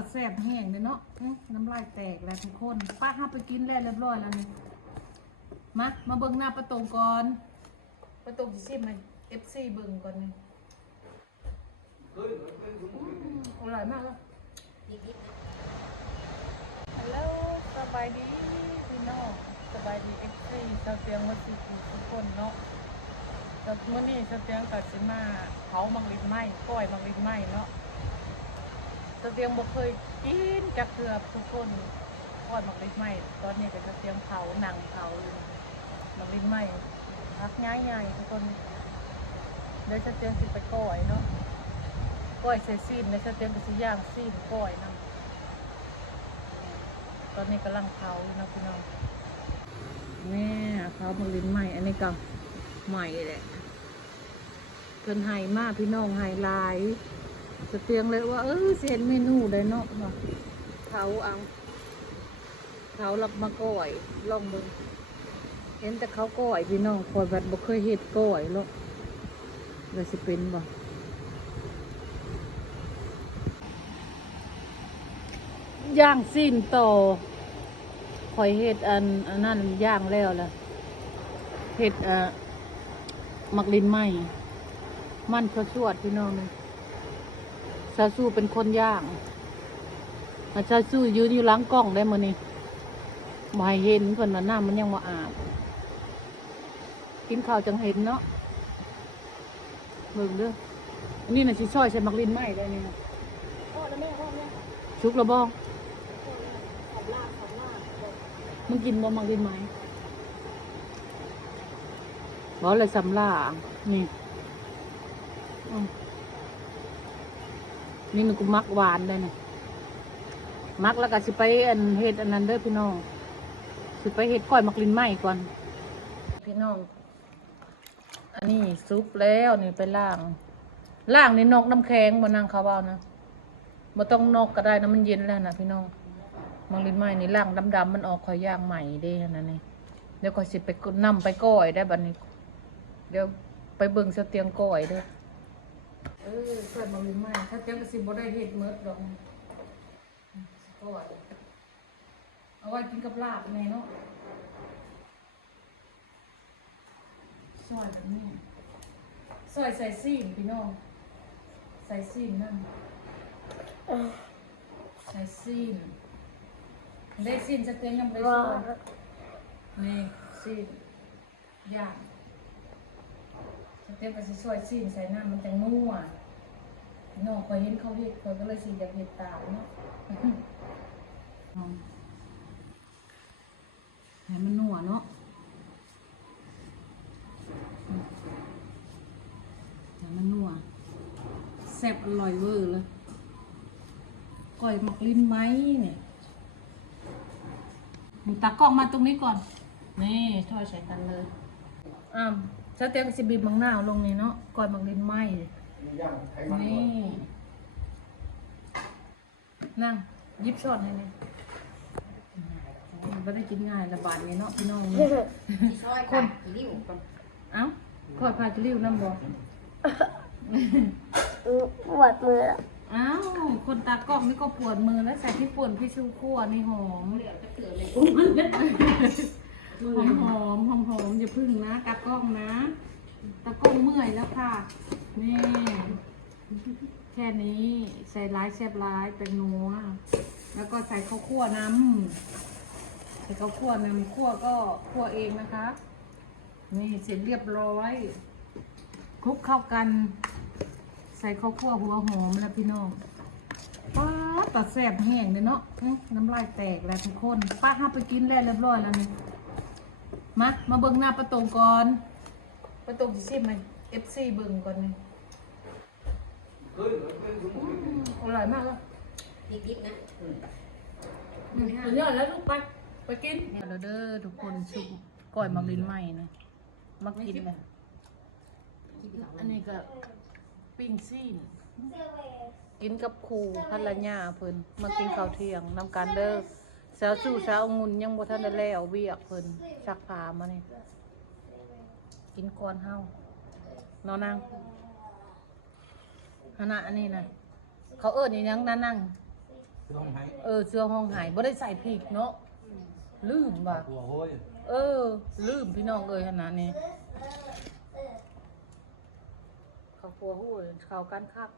ตัดแสบแห้งเลยเนาะน้ำลายแตกแล้วทุกคนป้าห้าไปกินแล้วเรียบร้อยแล้วนี่มาเบิ่งหน้าประตูก่อนประตูสิไหม FC เบิ่งก่อนนี่อร่อยมากเลยฮัลโหลสบายดีพี่น้องสบายดี FC เจ้าเตียงมาสิทุกคนเนาะแต่เมื่อนี้เจ้าเตียงตัดสินมาเผามังลินไหมก้อยมังลินไหมเนาะเจ้าเตียงบ่เคยกินจักเกือบทุกคนก้อยมังลินไหมตอนนี้ก็เจ้าเตียงเผาหนังเผาอยู่มังลินไหมพักง่ายๆทุกคนเดี๋ยวเจ้าเตียงสิไปก้อยเนาะก้อยใส่ซีนแล้วเจ้าเตียงก็สิย่างซีนก้อยนะตอนนี้กำลังเผาอยู่นะพี่น้องนี่เผามังลินไหมอันนี้ก็ใหม่แหละเพิ่นไห้มากพี่น้องไห้ลายสเตียงเลยว่าเสียนเมนูได้เนาะเผาเอาเผาลับมาก้อยลองดูเห็นแต่เขาก้อยพี่น้องคอยแบบบ่เคยเห็ดก้อยหรอกเลยสิเป็นบ่ย่างสิ้นต่อคอยเห็ดอันนั้นย่างแล้วล่ะเห็ดมักลินไหมมันชวดพี่น้องนี่ซาซูเป็นคนย่างซาซูยืนอยู่หลังกล้องได้มื้อนี้บ่ให้เห็นเพิ่นว่าน้ำมันยังบ่อาบกินข้าวจังเห็นเนาะเบิ่งเด้ออันนี้น่ะสิซอยใส่มักลินไหมได้นี่นะพ่อแล้วแม่ชุกแล้วบ่มึงกินบ่มักลินไหมบ่เลยสำลานี่นี่มันกูมักหวานเลยนะมักแล้วก็สิไปเห็ดอันนั้นเด้อพี่น้องสิไปเห็ดก้อยมักลินไหมก่อนพี่น้องอันนี้ซุปแล้วนี่ไปล่างนี่นอกน้ำแข็งบ่นางเขาเบานะบ่ต้องนอกก็ได้นะมันเย็นแล้วนะพี่น้องมักลินไหมนี่ล่างดำๆมันออกคอยย่างใหม่เด้นั่นนี่เดี๋ยวก็สิไปนำไปก้อยได้บัดนี้เดี๋ยวไปเบิ่งเสเตียงก้อยเด้อช่วยมังลินไหมถ้าเตียงก็สิบ่ได้เฮ็ดเมิดดอกก้อยเอาไว้กินกับลาบแม่เนาะซอยแบบนี้ซอยใส่ซีนพี่น้องใส่ซีนนั่นใส่ซีนได้ซีนสเตียงยังได้ซอยนี่ซีนย่างเดี๋ยวก็สิช่วยซีนใส่น้ำมันจะนัวน้องคอยเห็นเขาเห็ดคอยก็เลยสิอยากเห็ดตามเนาะให้มันนัวเนาะให้มันนัวแซ่บอร่อยเวอร์เลยก้อยหมักลิ้นไหมเนี่ยมึงตากล้องมาตรงนี้ก่อนนี่ช่วยใส่กันเลยสเต็กสิบีบมังนาวลงนี่เนาะก้อยมังลินไหมนี่นั่งยิบช้อนให้เนี่ยไม่ได้กินง่ายระบาดนี่เนาะพี่น้องคนคอยพาจะริ้วน้ำบ่ปวดมือคนตากล้องนี่ก็ปวดมือแล้วใส่ที่ป่นพี่ชูคั่วนี่หอมหอมอย่าพึ่งนะตากล้องนะตากล้องเมื่อยแล้วค่ะนี่แค่นี้ใส่ร้ายแซ่บร้ายเป็นนัวแล้วก็ใส่ข้าวคั่วน้ำใส่ข้าวคั่วน้ำคั่วก็คั่วเองนะคะนี่เสร็จเรียบร้อยคลุกเข้ากันใส่ข้าวคั่วหัวหอมแล้วพี่น้องป้าตัดแซ่บแห้งเลยเนาะน้ำลายแตกแล้วทุกคนป้าห้าไปกินแล้วเรียบร้อยแล้วนี่มาเบิ่งหน้าประตูก่อนประตูสิไหม FC เบิ่งก่อนนี่อร่อยมากเลยดิบๆนะสุดยอดแล้วลูกไปกินเด้อทุกคนชุบก้อยมักลินไหมนะมากินเลยอันนี้ก็ปิ้งซีนกินกับครูภรรยาเพิ่นมากินข้าวเที่ยงนำกันเด้อสาวสู้สาวองุ่นยังบ่ทันได้แล้วเวียกเพิ่นซักผ้ามานี่กินก่อนเฮานอนนั่งคณะอันนี้นะเขาเอิ้นอีหยังนั่ง เสื้อห้องไห้ เสื้อห้องหายบ่ได้ใส่พริกเนาะลืมว่ะ หัวโห้ย ลืมพี่น้องขนาดนี้ข้าวคั่วหู้เข้ากันคัก